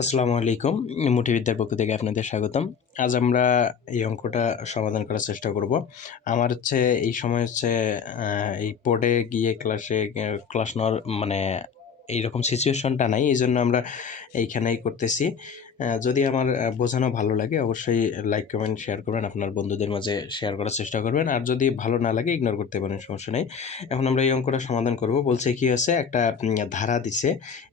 আসসালামু আলাইকুম। মুঠিবিদ্যার পক্ষ থেকে আপনাদের স্বাগতম। আজ আমরা এই অঙ্কটা সমাধান করার চেষ্টা করব। আমার এই সময় এই বোর্ডে গিয়ে ক্লাস নেওয়ার মানে এইরকম সিচুয়েশনটা নাই। এইজন্য আমরা এইখানেই করতেছি। যদি আমার বোঝানো ভালো লাগে অবশ্যই লাইক, কমেন্ট, শেয়ার করবেন। আপনার বন্ধুদের মাঝে শেয়ার করার চেষ্টা করবেন। আর যদি ভালো না লাগে ইগনোর করতে পারেন, সমস্যা নেই। এখন আমরা এই অঙ্কটা সমাধান করব। বলছে কি আছে, একটা ধারা দিছে।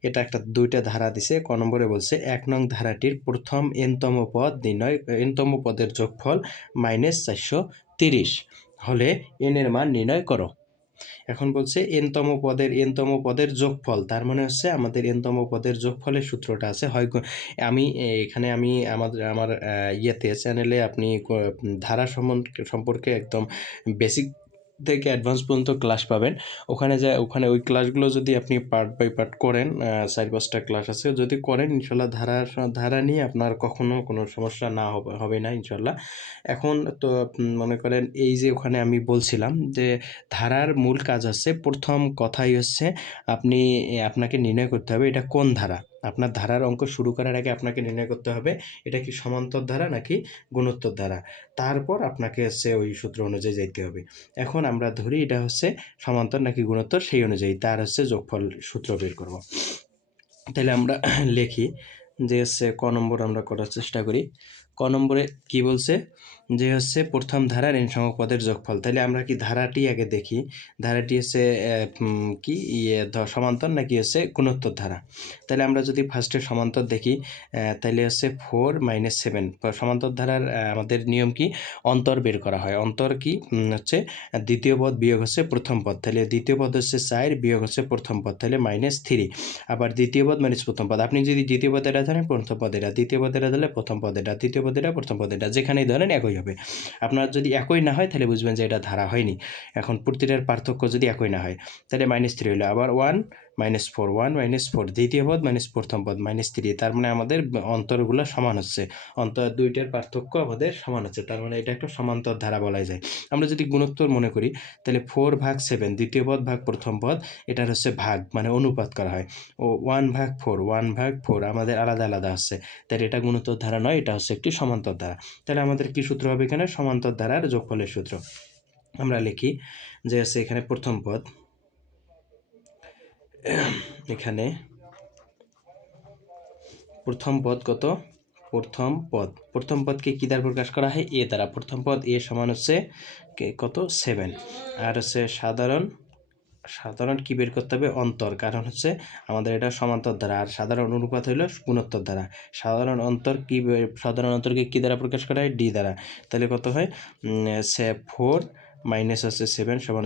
এটা একটা ২টা ধারা দিছে। ক নম্বরে বলছে ১ নং ধারাটির প্রথম n-তম পদ নির্ণয়, n-তম পদের যোগফল -৪৩০ হলে n এর মান নির্ণয় করো। এখন বলছে n-তম পদের যোগফল, তার মানে হচ্ছে আমাদের n-তম পদের যোগফলের সূত্রটা আছে হয় আমি এখানে আমি আমার চ্যানেলে আপনি ধারা সম্পর্কে একদম বেসিক থেকে অ্যাডভান্স পর্যন্ত ক্লাস পাবেন। ওখানে ওই ক্লাসগুলো যদি আপনি পার্ট বাই পার্ট করেন, ৪-৫টা ক্লাস আছে, যদি করেন ইনশাল্লাহ ধারা নিয়ে আপনার কখনো কোনো সমস্যা না হবে না ইনশাল্লাহ। এখন তো মনে করেন এই যে ওখানে আমি বলছিলাম যে ধারার মূল কাজ হচ্ছে, প্রথম কথাই হচ্ছে আপনাকে নির্ণয় করতে হবে এটা কোন ধারা। আপনার ধারার অঙ্ক শুরু করার আগে আপনাকে নির্ণয় করতে হবে এটা কি সমান্তর ধারা নাকি গুণোত্তর ধারা। তারপর আপনাকে ওই সূত্র অনুযায়ী যাইতে হবে। এখন আমরা ধরি এটা সমান্তর নাকি গুণোত্তর, সেই অনুযায়ী তার যোগফল সূত্র বের করব। তাহলে আমরা লিখি যে ক নম্বর আমরা করার চেষ্টা করি। ক নম্বরে কি বলছে যে প্রথম ধারার n সংখ্যক পদের যোগফল। তাহলে আমরা কি ধারাটি আগে দেখি, ধারাটি কি সমান্তর নাকি গুণোত্তর ধারা। তাহলে আমরা যদি ফার্স্টে সমান্তর দেখি, তাহলে 4 - 7 সমান্তর ধারার আমাদের নিয়ম কি, অন্তর বের করা হয়। অন্তর কি দ্বিতীয় পদ বিয়োগ প্রথম পদ। তাহলে দ্বিতীয় পদ 4 বিয়োগ প্রথম পদ, তাহলে -3। আবার দ্বিতীয় পদ মাইনাস প্রথম পদ। আপনি যদি দ্বিতীয় পদ এটা ধরেন, প্রথম পদ এটা, দ্বিতীয় পদ এটা ধরলে প্রথম পদ এটা, তৃতীয় পদ এটা, প্রথম পদ এটা, যেখানেই ধরেন একই হবে। আপনার যদি একই না হয় তাহলে বুঝবেন যে এটা ধারা হয়নি। এখন প্রতিটার পার্থক্য যদি একই না হয় তাহলে -3 হলো। আবার 1 - 4, 1 - 4, দ্বিতীয় পদ মাইনাস প্রথম পদ -3। তার মানে আমাদের অন্তরগুলো সমান হচ্ছে, অন্তর দুইটার পার্থক্য আমাদের সমান হচ্ছে, তার মানে এটা একটা সমান্তর ধারা বলা যায়। আমরা যদি গুণোত্তর মনে করি তাহলে 4/7 দ্বিতীয় পদ ভাগ প্রথম পদ, এটার ভাগ মানে অনুপাত করা হয়। ও 1/4 আমাদের আলাদা আলাদা আছে, তাহলে এটা গুণোত্তর ধারা নয়, এটা একটি সমান্তর ধারা। তাহলে আমাদের কি সূত্র হবে এখানে, সমান্তর ধারার যোগফলের সূত্র। আমরা লিখি যে এখানে প্রথম পদ, এখানে প্রথম পদ কত, প্রথম পদকে কি দ্বারা প্রকাশ করা হয়, এ দ্বারা। প্রথম পদ এ সমান কত 7। আর সাধারণ কি বের করতে হবে, অন্তর, কারণ আমাদের এটা সমান্তর ধারা, আর সাধারণ অনুপাত হইল গুণোত্তর ধারা। সাধারণ অন্তরকে কি দ্বারা প্রকাশ করা হয়, ডি দ্বারা। তাহলে কত হয়, 4 মাইনাস 7 সমান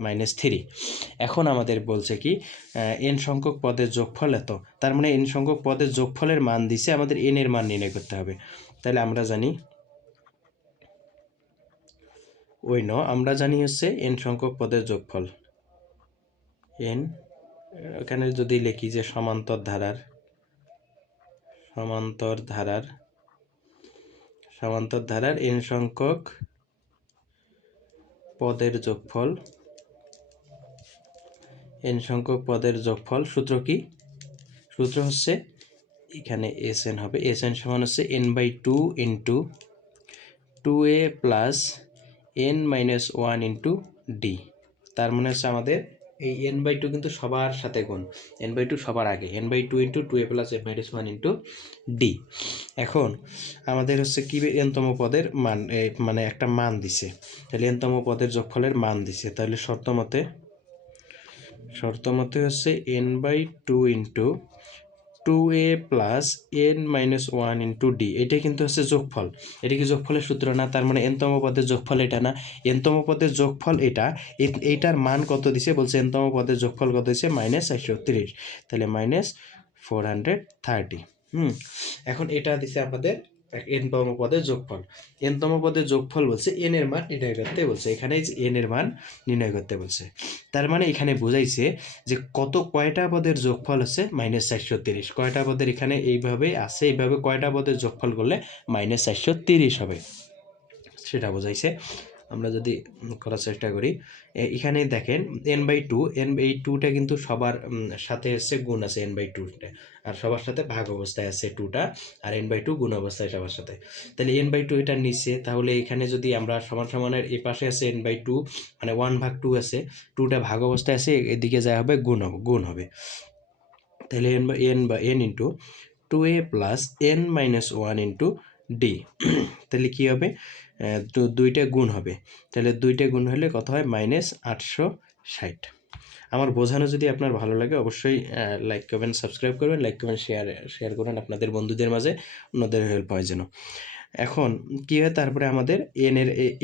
-3। এখন আমাদের বলছে কি n সংখ্যক পদের যোগফল এত, তার মানে n সংখ্যক পদের যোগফলের মান দিছে, আমাদের n এর মান নির্ণয় করতে হবে। তাহলে আমরা জানি আমরা জানি n সংখ্যক পদের যোগফল। n, এখানে যদি লিখি যে সমান্তর ধারার n সংখ্যক পদের যোগফল, সূত্র কি, সূত্র এখানে Sn হবে, Sn সমান n/2 into 2a plus n-1 into D. তার মানে আমাদের এই n/2 কিন্তু সবার সাথে গুণ, n/2 সবার আগে, n/2 into 2a plus n-1 into D. এখন আমাদের কি n-তম পদের মান, মানে একটা মান দিছে, তাহলে n-তম পদের যোগফলের মান দিছে। তাহলে শর্ত মতে n/2 into 2a plus n-1 into D, এটা কিন্তু যোগফল। এটা কি যোগফলের সূত্র না, তার মানে n-তম পদের যোগফল এটা না, n-তম পদের যোগফল এটা, এইটার মান কত দিছে বলছে, n-তম পদের যোগফল কত দিছে -430, তাহলে -430। এখন এটা দিছে আমাদের n-তম পদের যোগফল। n-তম পদের যোগফল বলছে n এর মান নির্ণয় করতে বলছে, এখানে n এর মান নির্ণয় করতে বলছে। তার মানে এখানে বোঝাইছে যে কয়টা পদের যোগফল -430, কয়টা পদের এখানে এইভাবে আছে, এইভাবে কয়টা পদের যোগফল করলে -430 হবে সেটা বোঝাইছে। আমরা যদি করার চেষ্টা করি, এখানে দেখেন n/2, n/2টা কিন্তু সবার সাথে এসে গুণ আছে n/2টা, আর সবার সাথে ভাগ অবস্থায় আছে 2টা, আর n/2 গুণ অবস্থায় সবার সাথে। তাহলে n/2 এটার নিচে, তাহলে এখানে যদি আমরা সমান সমানের এই পাশে আছে n/2, মানে 1/2 আছে, 2টা ভাগ অবস্থায় আছে, এদিকে যা হবে গুণ হবে। তাহলে n into 2a plus n-1 into D. তাহলে কী হবে, তো 2টা গুণ হবে, তাহলে 2টা গুণ হলে কত হয়, -860। আমার বোঝানো যদি আপনার ভালো লাগে অবশ্যই লাইক করবেন, সাবস্ক্রাইব করবেন, লাইক করবেন, শেয়ার করবেন আপনাদের বন্ধুদের মাঝে, অন্যদের হেল্প হয় যেন। এখন কী হয়, তারপরে আমাদের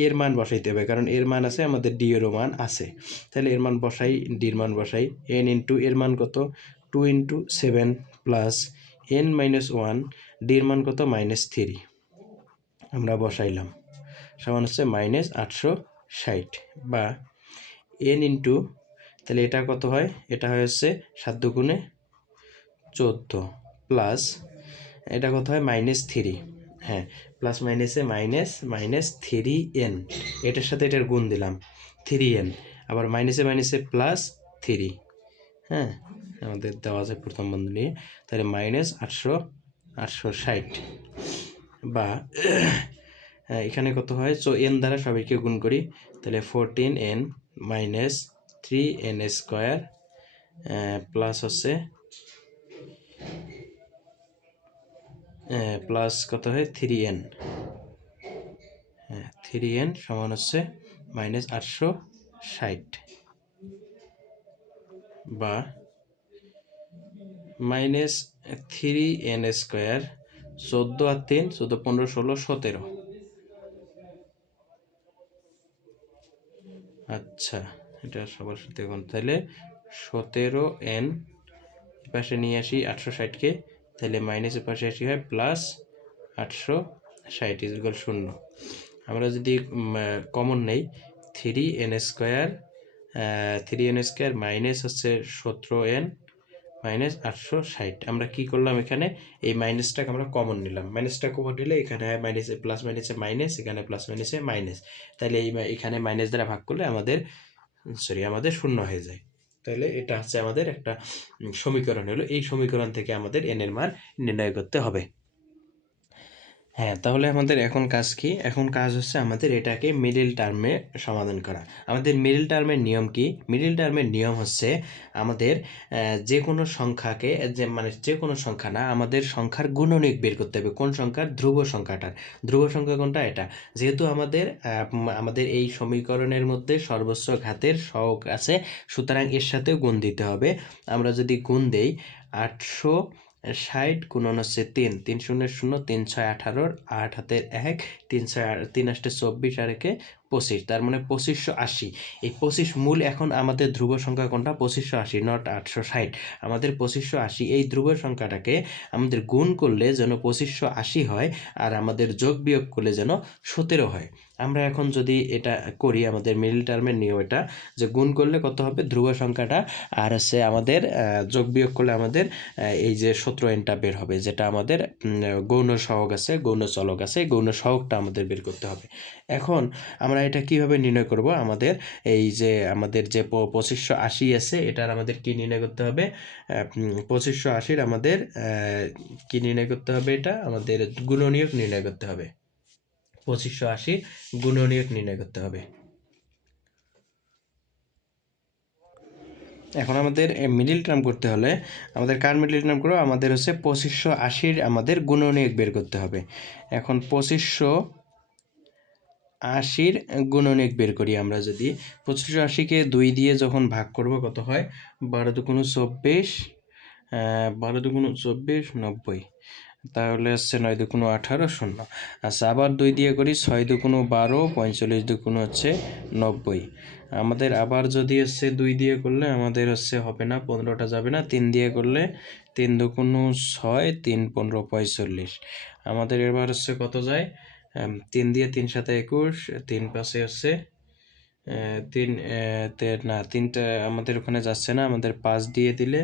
এর মান বসাইতে হবে, কারণ এর মান আছে, আমাদের ডি এরও মান আছে। তাহলে এর মান বসাই, ডির মান বসাই, n ইন্টু এর মান কত, 2 ইন্টু 7 প্লাস n-1, ডির মান কত, -3, আমরা বসাইলাম, সমান হচ্ছে -860, বা n ইন্টু, তাহলে এটা কত হয়, এটা হচ্ছে 7 দুগুণে 14 প্লাস এটা কত হয়, -3, হ্যাঁ, প্লাস মাইনাসে -3n, এটার সাথে এটার গুণ দিলাম 3n, আবার মাইনাসে মাইনাসে +3, হ্যাঁ, আমাদের দেওয়া আছে প্রথম বন্ধনী, তাহলে -860, বা এখানে কত হয়, n দ্বারা সবাইকে গুণ করি, তাহলে 14n minus 3n square plus হচ্ছে প্লাস কত হয়, 3n, হ্যাঁ 3n সমান হচ্ছে -860, বা -3n স্কোয়ার, 14 আর 3, 14, 15, 16, 17, আচ্ছা এটা সবার সাথে এখন, তাহলে 17n পাশে নিয়ে আসি 860কে, তাহলে মাইনাসের পাশে আসি হয় +860 0। আমরা যদি কমন নেই, 3n স্কোয়ার মাইনাস হচ্ছে 17n মাইনাস 860, আমরা কি করলাম, এখানে এই মাইনাসটাকে আমরা কমন নিলাম, মাইনাসটা কমন নিলে এখানে হয় মাইনাসে প্লাস, মাইনাসে মাইনাস, এখানে প্লাস মাইনাসে মাইনাস, তাহলে এখানে মাইনাস দ্বারা ভাগ করলে আমাদের শূন্য হয়ে যায়। তাহলে এটা হচ্ছে আমাদের একটা সমীকরণ হলো, এই সমীকরণ থেকে আমাদের n এর মান নির্ণয় করতে হবে। হ্যাঁ, তাহলে আমাদের এখন কাজ কি, এখন কাজ হচ্ছে আমাদের এটাকে মিডল টার্মে সমাধান করা। আমাদের মিডল টার্মের নিয়ম কি, মিডল টার্মের নিয়ম হচ্ছে আমাদের যে কোনো সংখ্যাকে, মানে যে কোনো সংখ্যা না, আমাদের সংখ্যার গুণনীয়ক বের করতে হবে, কোন সংখ্যার, ধ্রুব সংখ্যাটার, ধ্রুব সংখ্যা কোনটা, এটা, যেহেতু আমাদের এই সমীকরণের মধ্যে সর্বোচ্চ ঘাতের সহগ আছে, সুতরাং এর সাথেও গুণ দিতে হবে। আমরা যদি গুণ দেই, 860 গুণন হচ্ছে 3, 3 শূন্য 0, 3 6 18, 8 হাতের 1, 3 8 24, আর 1 25, তার মানে 2580। এই 25 মূল, এখন আমাদের ধ্রুব সংখ্যা কোনটা, 2580, নট 860, আমাদের 2580, এই ধ্রুব সংখ্যাটাকে আমাদের গুণ করলে যেন 2580 হয়, আর আমাদের যোগ বিয়োগ করলে যেন 17 হয়। আমরা এখন যদি এটা করি, আমাদের মিডল টার্মের নিয়ম এটা, যে গুণ করলে কত হবে, ধ্রুব সংখ্যাটা, আর হচ্ছে আমাদের যোগ বিয়োগ করলে আমাদের এই যে 17nটা বের হবে, যেটা আমাদের গৌণ সহগ আছে, গৌণ চলক আছে, গৌণ সহগটা আমাদের বের করতে হবে। এখন আমরা এটা কিভাবে নির্ণয় করব, আমাদের এই যে আমাদের যে 2580 আছে, এটার আমাদের কি নির্ণয় করতে হবে, 2580-র আমাদের কি নির্ণয় করতে হবে, এটা আমাদের গুণনীয়ক নির্ণয় করতে হবে, 2580 গুণনীয়ক নির্ণয় করতে হবে। এখন আমাদের মিডল টার্ম করতে হলে, আমাদের কার মিডল টার্ম করবো, আমাদের হচ্ছে 2580-র আমাদের গুণনীয়ক বের করতে হবে। এখন 2580-র গুণনীয়ক বের করি, আমরা যদি 2580-কে 2 দিয়ে যখন ভাগ করব, কত হয়, 12 দুগুণ 24, 12 দুগুণ 24, 90, তাহলে হচ্ছে 9 দুগুণ 18, 0। আচ্ছা, আবার 2 দিয়ে করি, 6 দুগুণ 12, 45 দুগুণ হচ্ছে 90। আমাদের আবার যদি হচ্ছে 2 দিয়ে করলে আমাদের হচ্ছে হবে না, 15টা যাবে না, 3 দিয়ে করলে 3 দুগুণ 6, 3 15 45, আমাদের এবার হচ্ছে কত যায়, 3 দিয়ে 3 7 21, 3 পাশে হচ্ছে 3 না, 3টা আমাদের ওখানে যাচ্ছে না, আমাদের 5 দিয়ে দিলে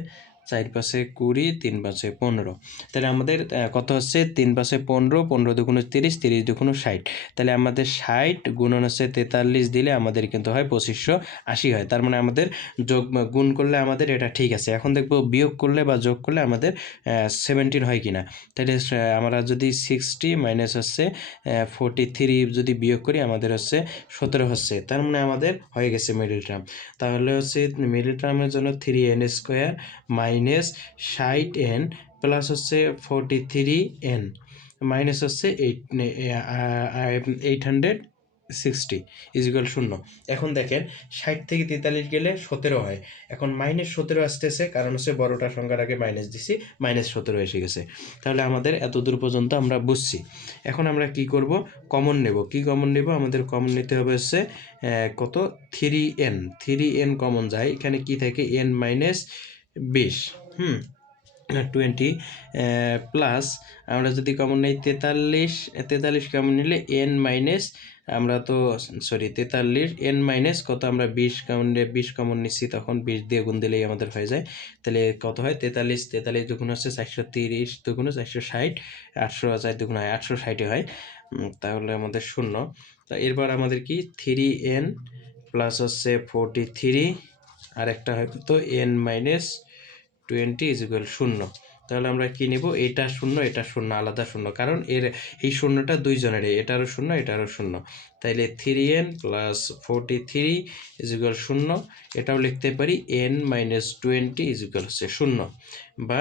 4 5 20, 3 5 15। তাহলে আমাদের কত হচ্ছে 3 5 15, 15 দুগুণ 30, 30 দুগুণ 60। তাহলে আমাদের 60 গুণন হচ্ছে 43 দিলে আমাদের কিন্তু হয় 2580 হয়। তার মানে আমাদের যোগ গুণ করলে আমাদের এটা ঠিক আছে। এখন দেখব বিয়োগ করলে বা যোগ করলে আমাদের 17 হয় কিনা। তাহলে আমরা যদি 60 মাইনাস হচ্ছে 43 যদি বিয়োগ করি আমাদের হচ্ছে 17 হচ্ছে। তার মানে আমাদের হয়ে গেছে মিডল টার্ম। তাহলে হচ্ছে মিডল টার্মের জন্য 3n square minus 60n plus হচ্ছে 43n মাইনাস হচ্ছে 860 ইজিক্যাল 0। এখন দেখেন 60 থেকে 43 গেলে 17 হয়। এখন -17 আসতেছে, কারণ হচ্ছে বড়টা সংখ্যার আগে মাইনাস দিছি, -17 এসে গেছে। তাহলে আমাদের এত দূর পর্যন্ত আমরা বুঝছি। এখন আমরা কি করব, কমন নেব। কি কমন নেব? আমাদের কমন নিতে হবে হচ্ছে কত 3n। 3n কমন যায়, এখানে কি থাকে n মাইনাস 20 20 প্লাস আমরা যদি কমন নেই 43 কমন নিলে n মাইনাস আমরা তো সরি 43 n মাইনাস কত আমরা 20 কমন নিচ্ছি, তখন 20 দিয়ে গুণ দিলেই আমাদের হয়ে যায়। তাহলে কত হয় 43 দুগুণ হচ্ছে 430 দুগুণ 460, 800 4 দুগুণ হয় 860 হয়। তাহলে আমাদের 0। তা এরপর আমাদের কি 3n প্লাস হচ্ছে 43 আর একটা হয় কত n মাইনাস 20 ইজিক্যাল 0। তাহলে আমরা কি নেব, এটা 0 এটা 0 আলাদা 0, কারণ এই শূন্যটা দুইজনেরই, এটারও 0 এটারও 0। তাইলে 3n প্লাস 43 ইজিক্যাল 0। এটাও লিখতে পারি n মাইনাস 20 ইজিক্যাল হচ্ছে 0, বা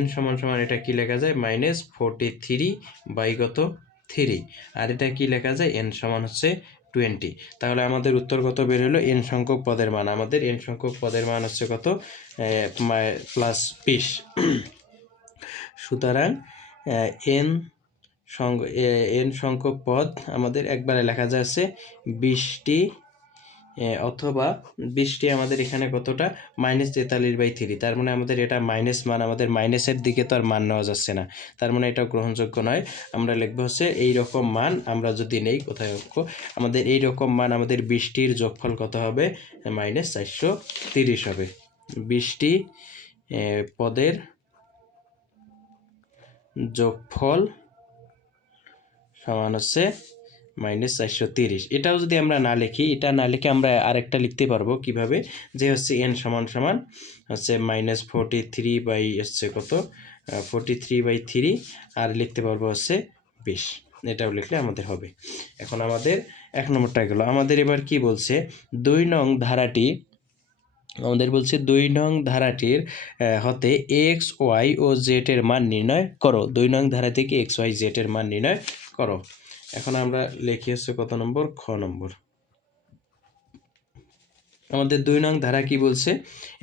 n সমান সমান এটা কি লেখা যায় -43 বাই কত 3, আর এটা কি লেখা যায় n সমান হচ্ছে 20। তাহলে আমাদের উত্তর কত বের হলো, n সংখ্যক পদের মান। আমাদের n সংখ্যক পদের মান হচ্ছে কত প্লাস 20। সুতরাং n সংখ্যক পদ আমাদের একবারে লেখা যাচ্ছে 20টি, অথবা 20টি আমাদের এখানে কতটা -43/3। তার মানে আমাদের এটা মাইনাস মান, আমাদের মাইনাসের দিকে তো আর মান নেওয়া যাচ্ছে না, তার মানে এটা গ্রহণযোগ্য নয়। আমরা লিখবো হচ্ছে এইরকম মান আমরা যদি নেই, কোথায় অঙ্ক আমাদের এইরকম মান, আমাদের 20টির যোগফল কত হবে -430 হবে। 20টি পদের যোগফল সমান হচ্ছে -430। এটাও যদি আমরা না লিখি, এটা না লিখে আমরা আরেকটা লিখতে পারবো কিভাবে, যে হচ্ছে n সমান সমান হচ্ছে -43 বাই হচ্ছে কত 43/3 আর লিখতে পারবো হচ্ছে 20। এটাও লিখলে আমাদের হবে। এখন আমাদের 1 নম্বরটা গেল। আমাদের এবার কি বলছে, 2 নং ধারাটি আমাদের বলছে 2 নং ধারাটির হতে এক্স ওয়াই ও জেড এর মান নির্ণয় করো। 2 নং ধারা থেকে এক্স ওয়াই জেড এর মান নির্ণয় করো। এখন আমরা লিখি হচ্ছে কত নম্বর, খ নম্বর। আমাদের 2 নং ধারা কি বলছে,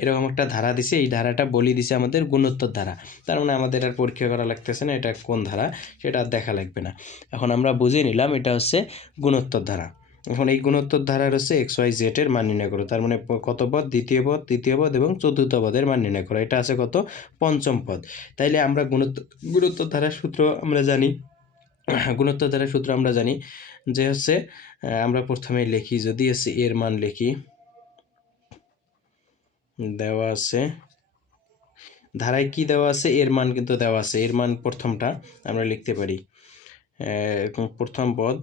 এরকম একটা ধারা দিছে, এই ধারাটা বলি দিছে আমাদের গুণোত্তর ধারা। তার মানে আমাদের আর পরীক্ষা করা লাগতেছে না এটা কোন ধারা, সেটা আর দেখা লাগবে না। এখন আমরা বুঝে নিলাম এটা হচ্ছে গুণোত্তর ধারা। এখন এই গুণোত্তর ধারার হচ্ছে এক্স ওয়াই জেড এর মান নির্ণয় করো। তার মানে কত পদ, দ্বিতীয় পদ, তৃতীয় পদ এবং চতুর্থ পদের মান নির্ণয় করো। এটা আছে কত, পঞ্চম পদ। তাইলে আমরা গুণোত্তর ধারার সূত্র আমরা জানি। গুণোত্তর ধারার সূত্র আমরা জানি যে হচ্ছে আমরা প্রথমে লিখি, যদি হচ্ছে এর মান লিখি, দেওয়া আছে ধারায় কি দেওয়া আছে, এর মান কিন্তু দেওয়া আছে। এর মান প্রথমটা আমরা লিখতে পারি প্রথম পদ।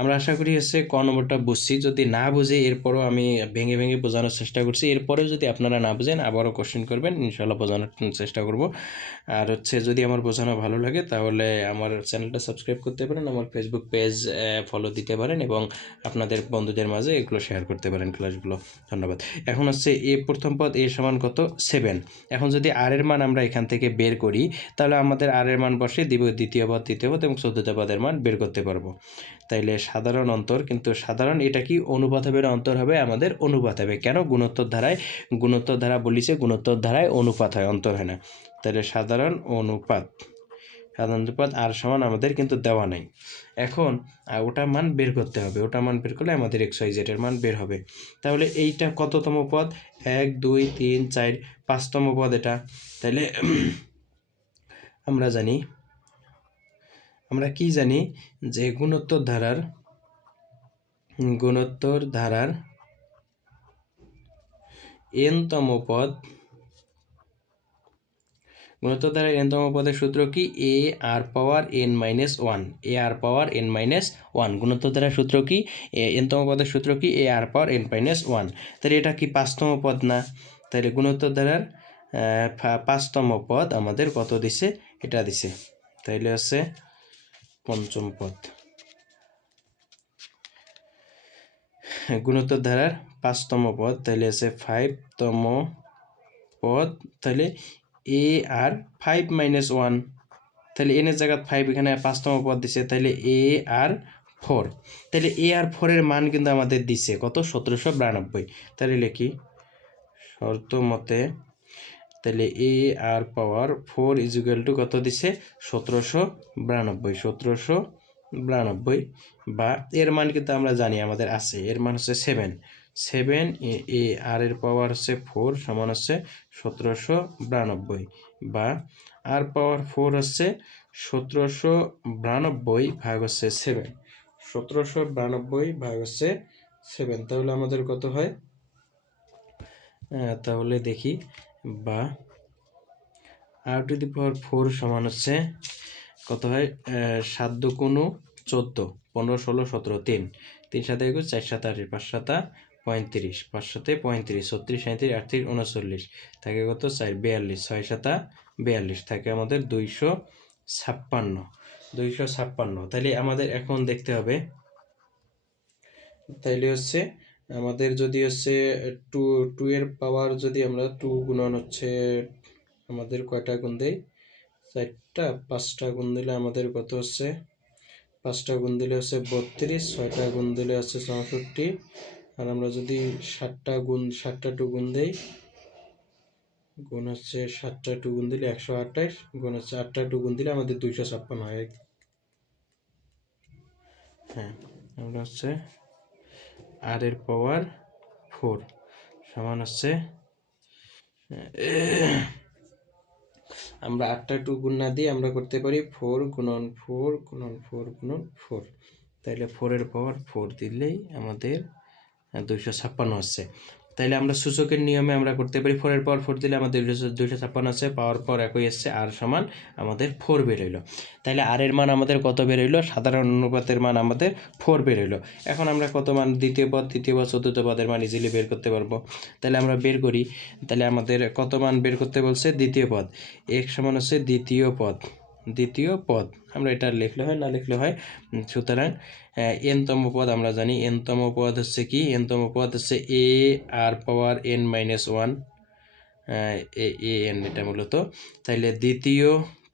আমরা আশা করি হচ্ছে ক নম্বরটা বুঝছি। যদি না বুঝে এরপরও আমি ভেঙে ভেঙে বোঝানোর চেষ্টা করছি, এরপরেও যদি আপনারা না বুঝেন আবারও কোশ্চেন করবেন, ইনশাল্লাহ বোঝানোর চেষ্টা করব। আর হচ্ছে যদি আমার বোঝানো ভালো লাগে তাহলে আমার চ্যানেলটা সাবস্ক্রাইব করতে পারেন, আমার ফেসবুক পেজ ফলো দিতে পারেন এবং আপনাদের বন্ধুদের মাঝে এগুলো শেয়ার করতে পারেন ক্লাসগুলো। ধন্যবাদ। এখন হচ্ছে এ প্রথম পদ এ সমান কত 7। এখন যদি আর এর মান আমরা এখান থেকে বের করি, তাহলে আমাদের আর এর মান বসে দ্বিতীয় পদ, তৃতীয় পদ এবং চতুর্থ পদের মান বের করতে পারবো। তাইলে সাধারণ অন্তর, কিন্তু সাধারণ এটা কি অনুপাত হবে না অন্তর হবে, আমাদের অনুপাত হবে। কেন, গুণোত্তর ধারা বলিছে গুণোত্তর ধারায় অনুপাত হয়, অন্তর হয় না। তাহলে সাধারণ অনুপাত আর সমান আমাদের কিন্তু দেওয়া নাই। এখন ওটা মান বের করতে হবে, ওটা মান বের করলে আমাদের এক্স ওয়াই জেড এর মান বের হবে। তাহলে এইটা কততম পদ, 1 2 3 4 5তম পদ এটা। তাহলে আমরা কি জানি যে গুণোত্তর ধারার n তম পদ গুণোত্তর ধারার n তম পদের সূত্র কি? এ আর পাওয়ার n মাইনাস ওয়ান, এ আর পাওয়ার n মাইনাস ওয়ান। গুণোত্তর ধারার সূত্র কি? n তম পদের সূত্র কি? এ আর পাওয়ার n মাইনাস ওয়ান। তাহলে এটা কি 5তম পদ না? তাহলে গুণোত্তর ধারার 5তম পদ আমাদের কত দিছে? এটা দিছে। তাইলে হচ্ছে 5ম পদ। গুণোত্তর ধারার 5তম পদ, তাহলে আছে 5তম পদ। তাহলে এ আর 5 মাইনাস ওয়ান, তাহলে এনের জায়গা 5, এখানে 5তম পদ দিছে, তাহলে এ আর 4। তাহলে এ আর 4-এর মান কিন্তু আমাদের দিছে কত? 1792। তাহলে লিখি শর্ত মতে, তাহলে এ আর পাওয়ার 4 ইজুয়াল টু কত দিছে? 1792। 1792 বা এর মান কিন্তু আমরা জানি আমাদের আছে, এর মান হচ্ছে 7। 7 এ আর এর পাওয়ার হচ্ছে 4 সমান হচ্ছে 1792, বা আর পাওয়ার 4 হচ্ছে 1792 ভাগ হচ্ছে 7। 1792 ভাগ হচ্ছে 7, তাহলে আমাদের কত হয়? তাহলে দেখি, বা আর টু দি পাওয়ার 4 সমান হচ্ছে কত হয়? 7 দুগুণ 14, 15 16 17, 3 3 7 21, 4 7 28, 5 7 35, 5 7 35, 36 37 38 39, থাকে কত? 4 42, 6 7 42, থাকে আমাদের 256। 256। তাহলে আমাদের এখন দেখতে হবে, তাইলে হচ্ছে আমাদের যদি হচ্ছে টু এর পাওয়ার যদি আমরা 2 গুণন হচ্ছে আমাদের কয়টা গুণ দেই? 4টা। 5টা গুণ দিলে আমাদের কত হচ্ছে? 5টা গুণ দিলে হচ্ছে 32, 6টা গুণ দিলে হচ্ছে 64, আর আমরা যদি 7টা 2 গুণ দেই, গুণ হচ্ছে 7টা 2 গুণ দিলে 128, গুণ হচ্ছে 8টা 2 গুণ দিলে আমাদের 256 হয়। হ্যাঁ, আমরা হচ্ছে আর এর পাওয়ার 4 সমান হচ্ছে, আমরা 8টা 2 গুণ না দিয়ে আমরা করতে পারি 4 গুণন 4 গুণন 4 গুণন 4। তাইলে 4 এর পাওয়ার 4 দিলেই আমাদের 256 হচ্ছে। তাইলে আমরা সূচকের নিয়মে আমরা করতে পারি 4 এর পাওয়ার 4 দিলে আমাদের 256 আছে, পাওয়ার পর একই এসছে, আর সমান আমাদের 4 বের হইলো। তাইলে আর এর মান আমাদের কত বের হইলো? সাধারণ অনুপাতের মান আমাদের 4 বের হইলো। এখন আমরা কত মান? দ্বিতীয় পদ, তৃতীয় পদ, চতুর্থ পদের মান ইজিলি বের করতে পারবো। তাহলে আমরা বের করি। তাহলে আমাদের কত মান বের করতে বলছে? দ্বিতীয় পদ। x সমান হচ্ছে দ্বিতীয় পদ। দ্বিতীয় পদ আমরা এটা লিখলে হয়, না লিখলে হয়। সুতরাং n-তম পদ আমরা জানি, n-তম পদ হচ্ছে কি? n-তম পদ হচ্ছে এ আর পাওয়ার n minus one, A N এটা মূলত। তাইলে দ্বিতীয়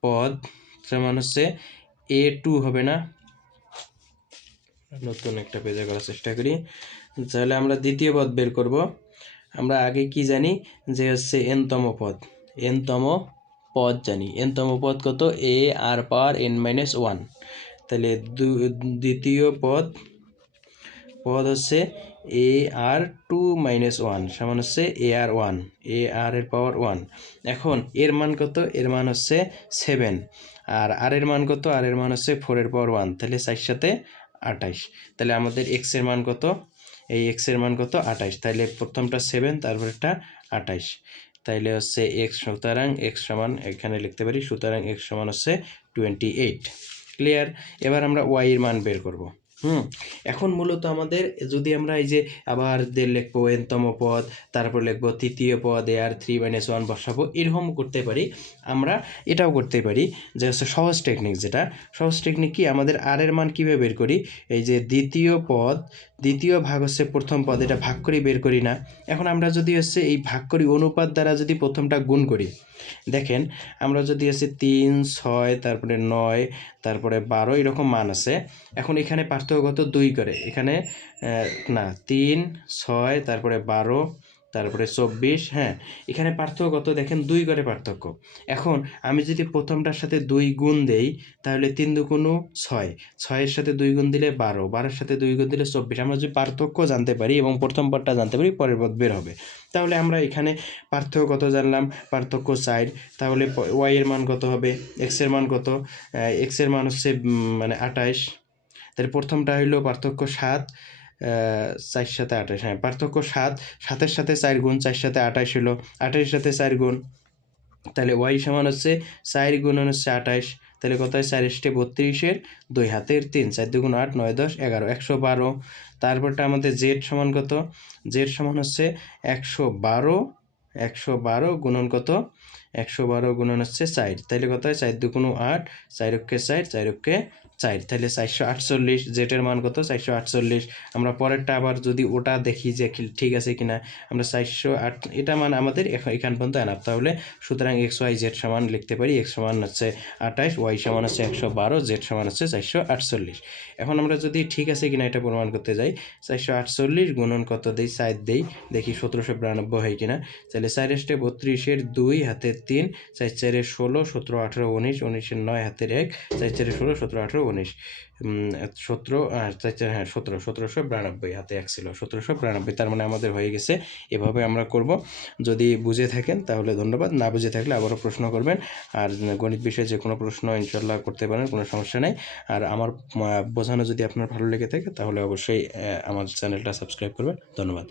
পদ সমান হচ্ছে A2 হবে না? নতুন একটা পেজে করার চেষ্টা করি। তাহলে আমরা দ্বিতীয় পদ বের করব। আমরা আগে কি জানি? যে হচ্ছে n-তম পদ। n-তম পদ জানি। n-তম পদ কত? এ আর পাওয়ার n মাইনাস ওয়ান। তাহলে দ্বিতীয় পদ হচ্ছে এ আর 2 মাইনাস ওয়ান সমান হচ্ছে এ আর 1, এ আর এর পাওয়ার 1। এখন এর মান কত? এর মান হচ্ছে 7, আর এর মান কত? আর এর মান হচ্ছে 4 এর পাওয়ার 1, তাহলে 4 সাথে 28। তাহলে আমাদের এক্স এর মান কত? এই এক্স এর মান কত? 28। তাহলে প্রথমটা 7, তারপরটা 28। তাইলে হচ্ছে এক্স, সুতরাং এক্স সমান এখানে লিখতে পারি, সুতরাং এক্স সমান হচ্ছে 28। ক্লিয়ার? এবার আমরা ওয়াই এর মান বের করব। এখন মূলত আমাদের যদি আমরা এই যে আবার লিখবো n-তম পদ, তারপর লিখবো তৃতীয় পদ এ আর 3 মাইনাস 1 বসাবো, এরকম করতে পারি। আমরা এটাও করতে পারি যে হচ্ছে সহজ টেকনিক, যেটা সহজ টেকনিক কি? আমাদের আর এর মান কীভাবে বের করি? এই যে দ্বিতীয় পদ, দ্বিতীয় ভাগ হচ্ছে প্রথম পদ, এটা ভাগ করি বের করি না? এখন আমরা যদি হচ্ছে এই ভাগ করি অনুপাত দ্বারা যদি প্রথমটা গুণ করি, দেখেন আমরা যদি আছে 3 6 তারপরে 9 তারপরে 12 এরকম মান আছে। এখন এখানে পার্থক্য কত? 2 করে। এখানে না 3 6 তারপরে 12 তারপরে 24, হ্যাঁ এখানে পার্থক্য কত? দেখেন 2 করে পার্থক্য। এখন আমি যদি প্রথমটার সাথে 2 গুণ দেই, তাহলে 3 দুগুণ 6, 6-এর সাথে 2 গুণ দিলে 12, 12-এর সাথে 2 গুণ দিলে 24। আমরা যদি পার্থক্য জানতে পারি এবং প্রথম পদটা জানতে পারি, পরের পদ বের হবে। তাহলে আমরা এখানে পার্থক্য কত জানলাম? পার্থক্য 4। তাহলে ওয়াই এর মান কত হবে? এক্স এর মান কত? এক্স এর মান হচ্ছে মানে 28। তাহলে প্রথমটা হইলো পার্থক্য 7, 4 সাথে 28, হ্যাঁ পার্থক্য 7, 7-এর সাথে 4 গুণ, 4 সাথে 28 হলো, 28-এর সাথে 4 গুণ, তাহলে ওয়াই সমান হচ্ছে 4 গুণন হচ্ছে 28, তাহলে কত হয় 4 × 32 2 হাতের 3, 4 2 8 9 10 11 112। তারপরটা আমাদের জেড সমান কত, জেড সমান হচ্ছে 112 গুণন কত, 112 গুণন হচ্ছে 4, তাহলে কত হয় 4 2 8 4 অক্ষে 4 4 অক্ষে 4, তাহলে 448। জেটের মান কত 448। আমরা পরেরটা আবার যদি ওটা দেখি যে ঠিক আছে কিনা, আমরা 408 এটা মান আমাদের এখান পর্যন্ত এনাফ। তাহলে সুতরাং এক্স ওয়াই জেড সমান লিখতে পারি এক্স সমান হচ্ছে 28, ওয়াই সমান হচ্ছে 112, জেড সমান হচ্ছে 448। এখন আমরা যদি ঠিক আছে কিনা এটা প্রমাণ করতে যাই, 448 গুণন কত দেই 4 দেই, দেখি 1792 হয় কিনা। তাহলে 4 × 32 2 হাতের 3, 4 4 16 17 18 19 19 9 হাতের 1, 4 4 16 17 18 19 17 হ্যাঁ 1792 হাতে 1 ছিল 1792। তার মানে আমাদের হয়ে গেছে। এভাবে আমরা করব। যদি বুঝে থাকেন তাহলে ধন্যবাদ, না বুঝে থাকলে আবারও প্রশ্ন করবেন। আর গণিত বিষয়ে যে কোনো প্রশ্ন ইনশাল্লাহ করতে পারেন, কোনো সমস্যা নেই। আর আমার বোঝানো যদি আপনার ভালো লেগে থাকে তাহলে অবশ্যই আমার চ্যানেলটা সাবস্ক্রাইব করবেন। ধন্যবাদ।